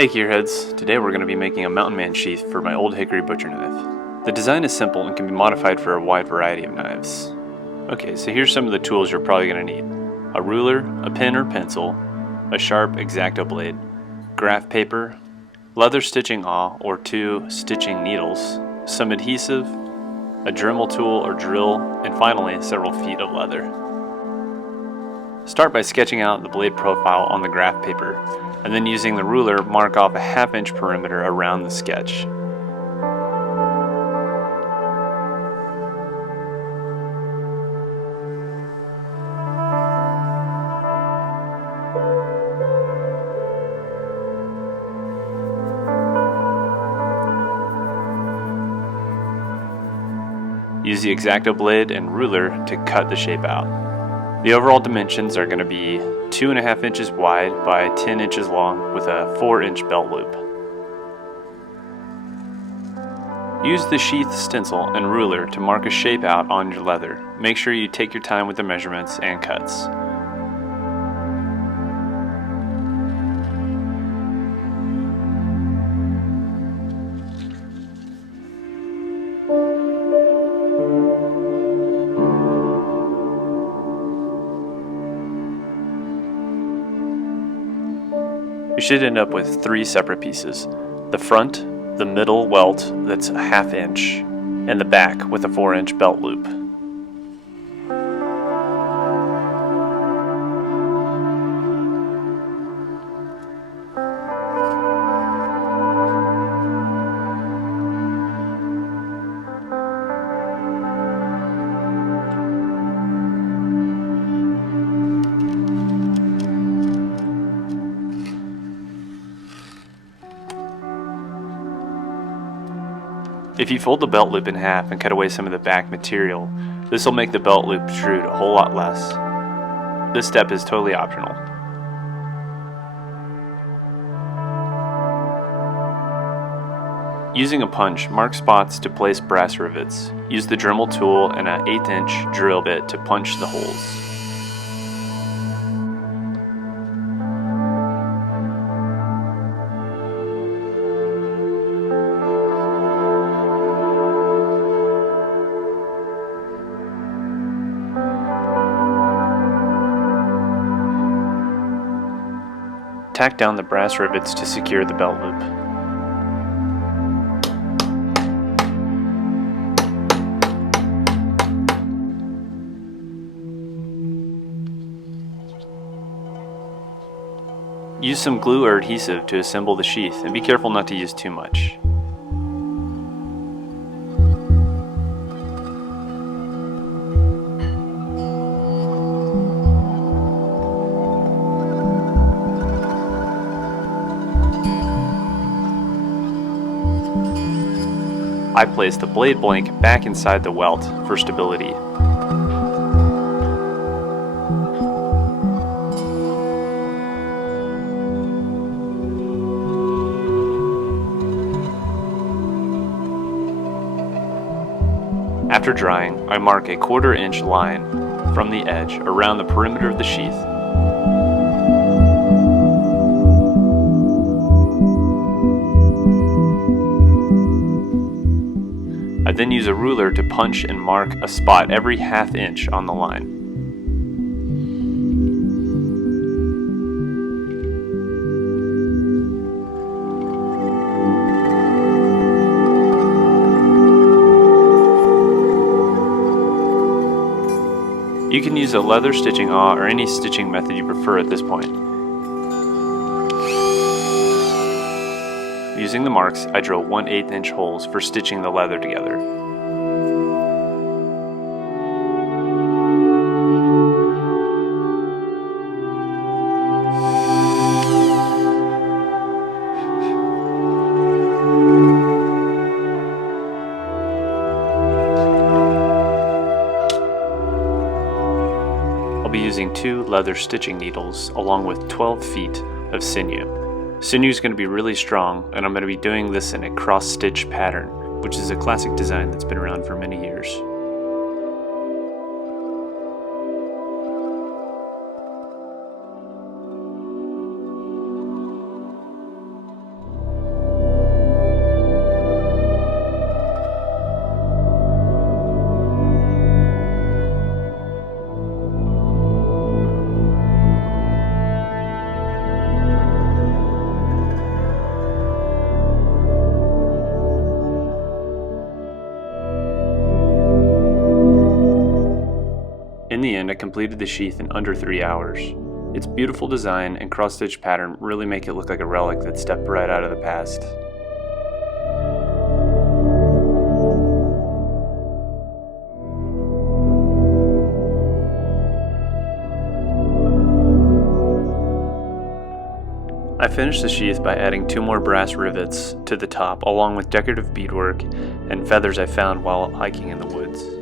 Hey Gearheads, today we're going to be making a Mountainman Sheath for my Old Hickory butcher knife. The design is simple and can be modified for a wide variety of knives. Okay, so here's some of the tools you're probably going to need. A ruler, a pen or pencil, a sharp X-Acto blade, graph paper, leather stitching awl or 2 stitching needles, some adhesive, a Dremel tool or drill, and finally several feet of leather. Start by sketching out the blade profile on the graph paper, and then using the ruler mark off a 1/2 inch perimeter around the sketch. Use the X-Acto blade and ruler to cut the shape out. The overall dimensions are going to be 2.5 inches wide by 10 inches long with a 4-inch belt loop. Use the sheath stencil and ruler to mark a shape out on your leather. Make sure you take your time with the measurements and cuts. You should end up with 3 separate pieces: the front, the middle welt that's a 1/2 inch, and the back with a 4-inch belt loop. If you fold the belt loop in half and cut away some of the back material, this will make the belt loop protrude a whole lot less. This step is totally optional. Using a punch, mark spots to place brass rivets. Use the Dremel tool and an 1/8 inch drill bit to punch the holes. Tack down the brass rivets to secure the belt loop. Use some glue or adhesive to assemble the sheath, and be careful not to use too much. I place the blade blank back inside the welt for stability. After drying, I mark a 1/4 inch line from the edge around the perimeter of the sheath. I then use a ruler to punch and mark a spot every 1/2 inch on the line. You can use a leather stitching awl or any stitching method you prefer at this point. Using the marks, I drill 1/8 inch holes for stitching the leather together. I'll be using 2 leather stitching needles along with 12 feet of sinew. Sinew is going to be really strong, and I'm going to be doing this in a cross-stitch pattern, which is a classic design that's been around for many years. In the end, I completed the sheath in under 3 hours. Its beautiful design and cross-stitch pattern really make it look like a relic that stepped right out of the past. I finished the sheath by adding 2 more brass rivets to the top along with decorative beadwork and feathers I found while hiking in the woods.